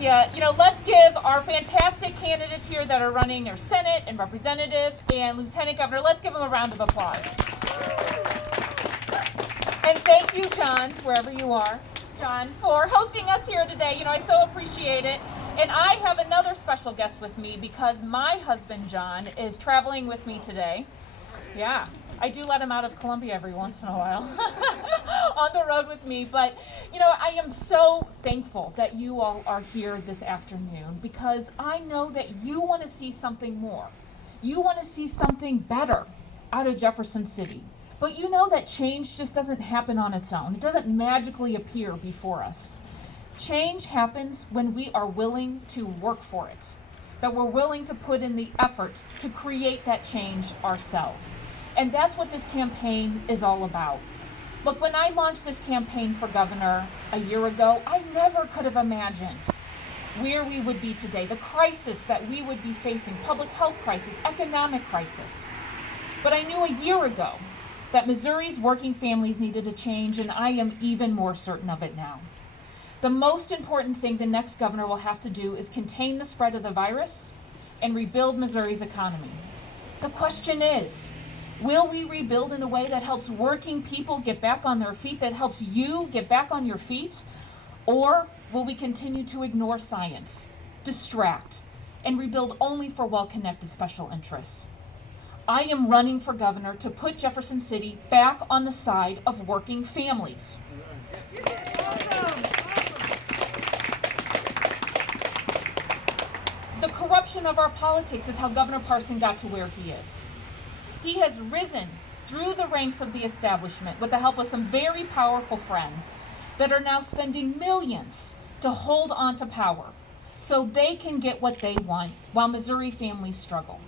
introduce you. Let's give our fantastic candidates here that are running their Senate and Representative and Lieutenant Governor, let's give them a round of applause. And thank you, John, wherever you are, John, for hosting us here today. I so appreciate it. And I have another special guest with me because my husband, John, is traveling with me today. Yeah, I do let him out of Columbia every once in a while on the road with me. But, I am so thankful that you all are here this afternoon because I know that you want to see something more. You want to see something better out of Jefferson City. But you know that change just doesn't happen on its own. It doesn't magically appear before us. Change happens when we are willing to work for it, that we're willing to put in the effort to create that change ourselves. And that's what this campaign is all about. Look, when I launched this campaign for governor a year ago, I never could have imagined where we would be today, the crisis that we would be facing, public health crisis, economic crisis. But I knew a year ago that Missouri's working families needed a change, and I am even more certain of it now. The most important thing the next governor will have to do is contain the spread of the virus and rebuild Missouri's economy. The question is, will we rebuild in a way that helps working people get back on their feet, that helps you get back on your feet? Or will we continue to ignore science, distract, and rebuild only for well-connected special interests? I am running for governor to put Jefferson City back on the side of working families. The corruption of our politics is how Governor Parson got to where he is. He has risen through the ranks of the establishment with the help of some very powerful friends that are now spending millions to hold on to power so they can get what they want while Missouri families struggle.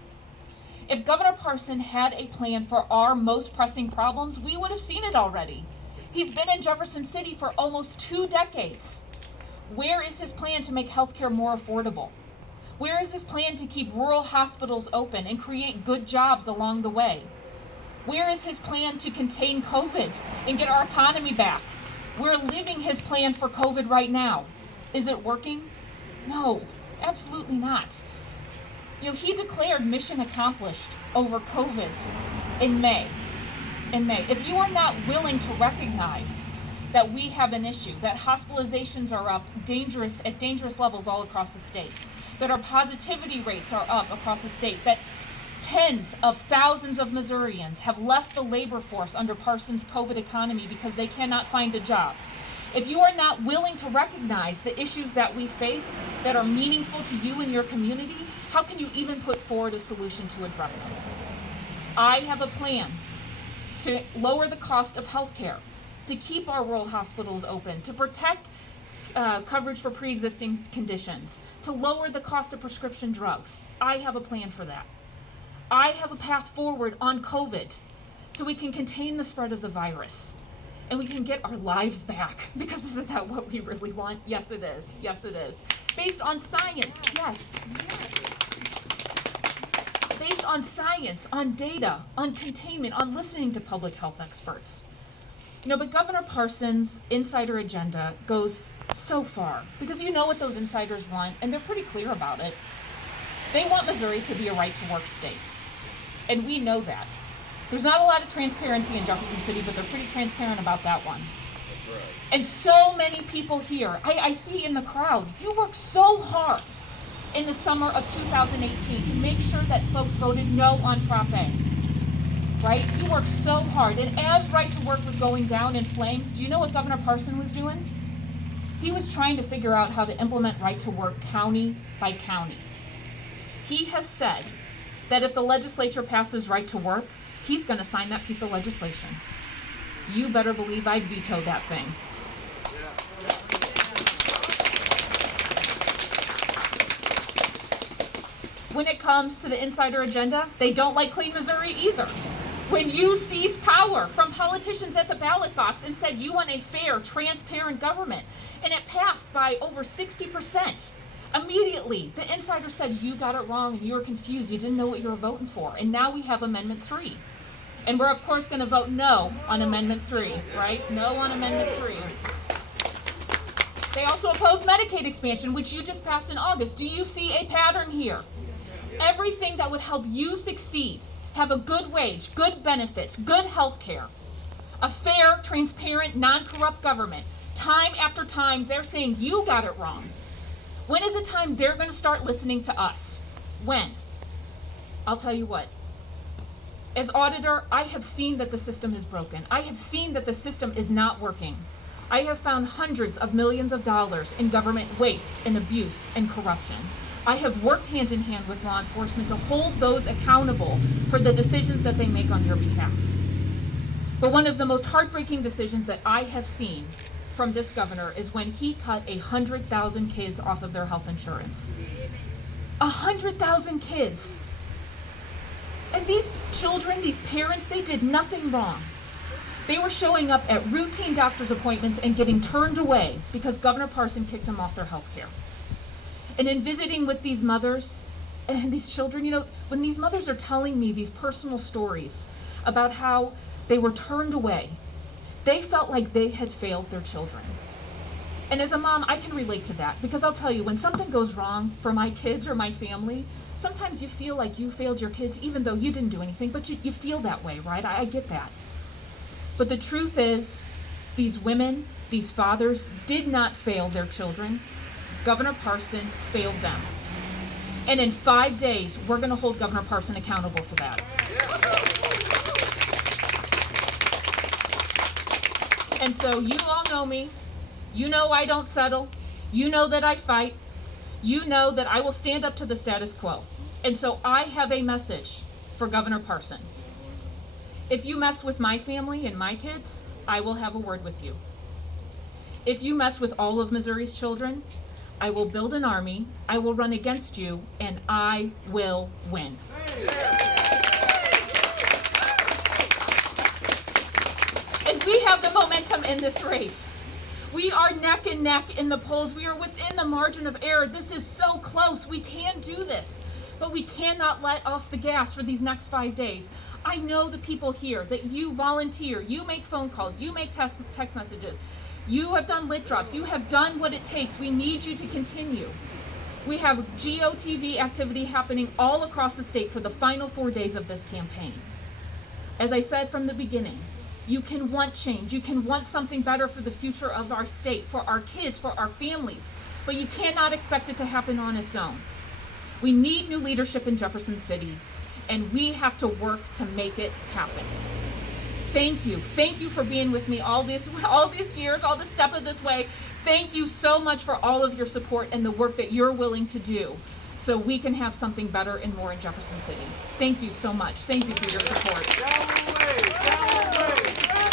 If Governor Parson had a plan for our most pressing problems, we would have seen it already. He's been in Jefferson City for almost 2 decades. Where is his plan to make healthcare more affordable? Where is his plan to keep rural hospitals open and create good jobs along the way? Where is his plan to contain COVID and get our economy back? We're living his plan for COVID right now. Is it working? No, absolutely not. He declared mission accomplished over COVID in May. If you are not willing to recognize that we have an issue, that hospitalizations are up at dangerous levels all across the state, that our positivity rates are up across the state, that tens of thousands of Missourians have left the labor force under Parson's COVID economy because they cannot find a job. If you are not willing to recognize the issues that we face that are meaningful to you and your community, how can you even put forward a solution to address them? I have a plan to lower the cost of health care, to keep our rural hospitals open, to protect coverage for pre-existing conditions, to lower the cost of prescription drugs. I have a plan for that. I have a path forward on COVID so we can contain the spread of the virus and we can get our lives back, because isn't that what we really want? Yes, it is. Yes, it is. Based on science, yes. Based on science, on data, on containment, on listening to public health experts. But Governor Parson's insider agenda goes so far, because you know what those insiders want, and they're pretty clear about it. They want Missouri to be a right-to-work state, and we know that. There's not a lot of transparency in Jefferson City, but they're pretty transparent about that one. That's right. And so many people here, I see in the crowd, you worked so hard in the summer of 2018 to make sure that folks voted no on Prop A. Right? You worked so hard, and as right to work was going down in flames, do you know what Governor Parson was doing? He was trying to figure out how to implement right to work county by county. He has said that if the legislature passes right to work, he's going to sign that piece of legislation. You better believe I'd veto that thing. When it comes to the insider agenda, they don't like Clean Missouri either. When you seized power from politicians at the ballot box and said you want a fair, transparent government, and it passed by over 60%, immediately the insider said you got it wrong and you were confused, you didn't know what you were voting for. And now we have Amendment 3. And we're of course going to vote no on Amendment 3, right? No on Amendment 3. They also oppose Medicaid expansion, which you just passed in August. Do you see a pattern here? Everything that would help you succeed, have a good wage, good benefits, good health care, a fair, transparent, non-corrupt government. Time after time, they're saying you got it wrong. When is the time they're going to start listening to us? When? I'll tell you what. As auditor, I have seen that the system is broken. I have seen that the system is not working. I have found hundreds of millions of dollars in government waste and abuse and corruption. I have worked hand in hand with law enforcement to hold those accountable for the decisions that they make on your behalf. But one of the most heartbreaking decisions that I have seen from this governor is when he cut 100,000 kids off of their health insurance. 100,000 kids. And these children, these parents, they did nothing wrong. They were showing up at routine doctor's appointments and getting turned away because Governor Parson kicked them off their health care. And in visiting with these mothers and these children, you know, when these mothers are telling me these personal stories about how they were turned away, they felt like they had failed their children. And as a mom, I can relate to that because I'll tell you, when something goes wrong for my kids or my family, sometimes you feel like you failed your kids even though you didn't do anything, but you feel that way, right? I get that. But the truth is, these women, these fathers did not fail their children. Governor Parson failed them. And in 5 days, we're going to hold Governor Parson accountable for that. And so you all know me. You know I don't settle. You know that I fight. You know that I will stand up to the status quo. And so I have a message for Governor Parson. If you mess with my family and my kids, I will have a word with you. If you mess with all of Missouri's children, I will build an army, I will run against you, and I will win. And we have the momentum in this race. We are neck and neck in the polls. We are within the margin of error. This is so close. We can do this. But we cannot let off the gas for these next 5 days. I know the people here, that you volunteer, you make phone calls, you make text messages, you have done lit drops, you have done what it takes. We need you to continue. We have GOTV activity happening all across the state for the final 4 days of this campaign. As I said from the beginning, you can want change, you can want something better for the future of our state, for our kids, for our families, but you cannot expect it to happen on its own. We need new leadership in Jefferson City, and we have to work to make it happen. Thank you. Thank you for being with me all these years, all this step of this way. Thank you so much for all of your support and the work that you're willing to do so we can have something better and more in Jefferson City. Thank you so much. Thank you for your support.